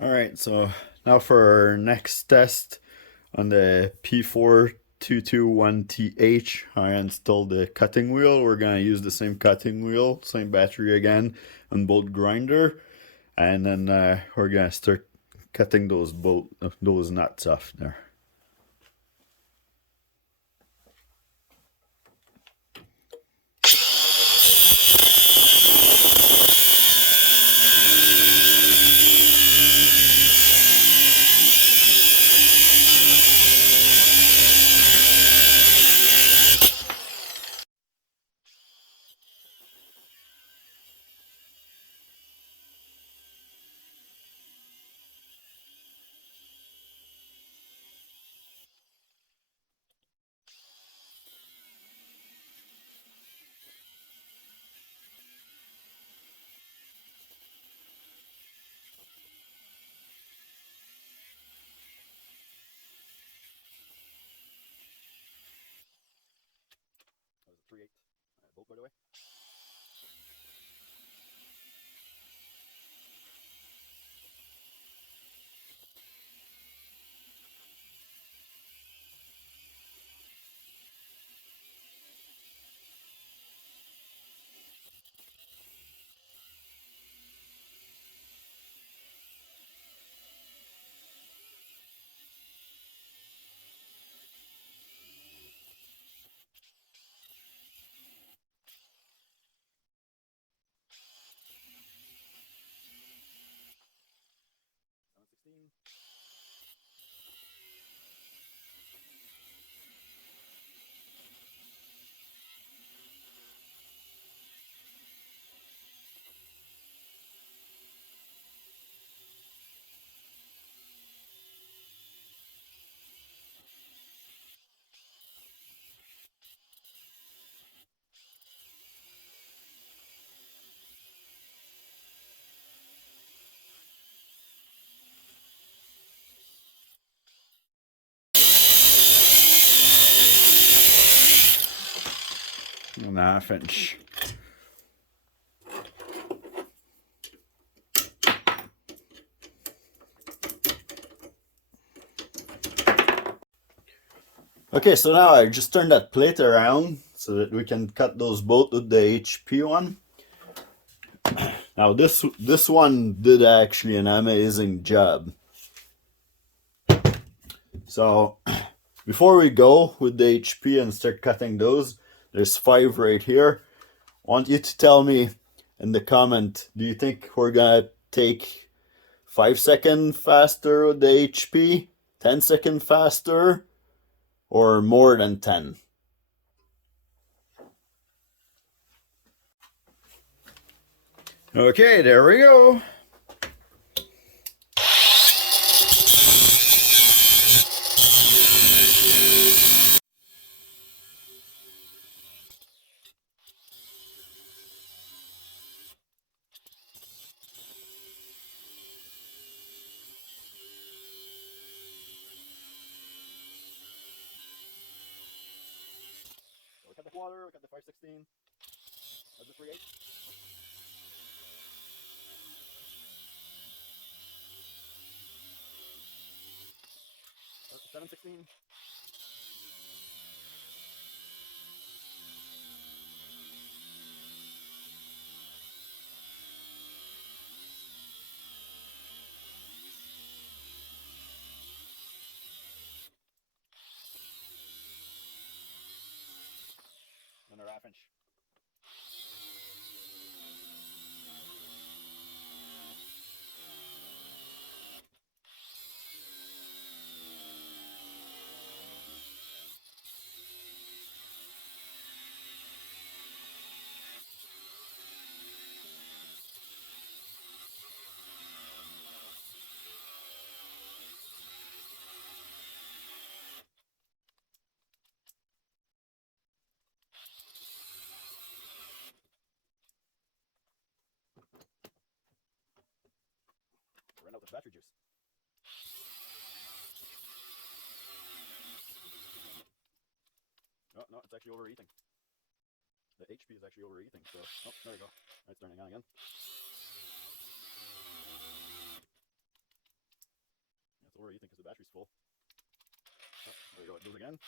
Alright, so now for our next test on the P4221TH. I installed the cutting wheel. We're gonna use the same cutting wheel, same battery again on both grinder, and then we're gonna start cutting those nuts off there. That was a 3/8 bolt, by the way. One and a half inch. Okay, so now I just turned that plate around so that we can cut those both with the HP one. Now this one did actually an amazing job. So before we go with the HP and start cutting those, there's 5 right here. I want you to tell me in the comment, do you think we're gonna take 5 seconds faster with the HP, 10 seconds faster, or more than 10? Okay, there we go. We got the quarter, we got the 5/16. That's the 3/8. That's the 7/16. And our half inch. Ran out of battery juice. Oh, no, it's actually overheating. The HP is actually overheating, so, oh, there we go. It's turning on again. overheating because the battery's full. Oh, there we go, it goes again.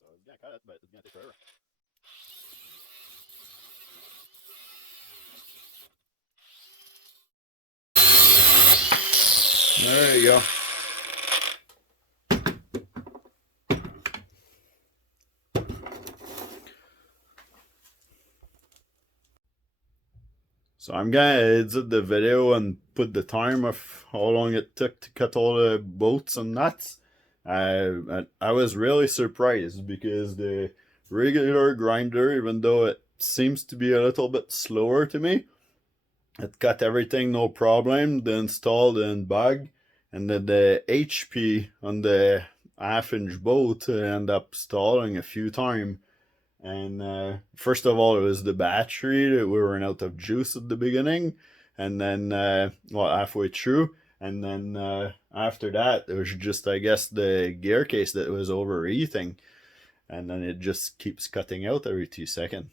So it's gonna cut it, but it's gonna take forever. There you go. So I'm gonna edit the video and put the time of how long it took to cut all the bolts and nuts. I was really surprised because the regular grinder, even though it seems to be a little bit slower to me, it cut everything no problem. The install didn't bug, and then the HP on the half-inch bolt ended up stalling a few times. And first of all, it was the battery that we were out of juice at the beginning, and then halfway through, and then after that, it was just, I guess, the gear case that was overheating, and then it just keeps cutting out every 2 seconds.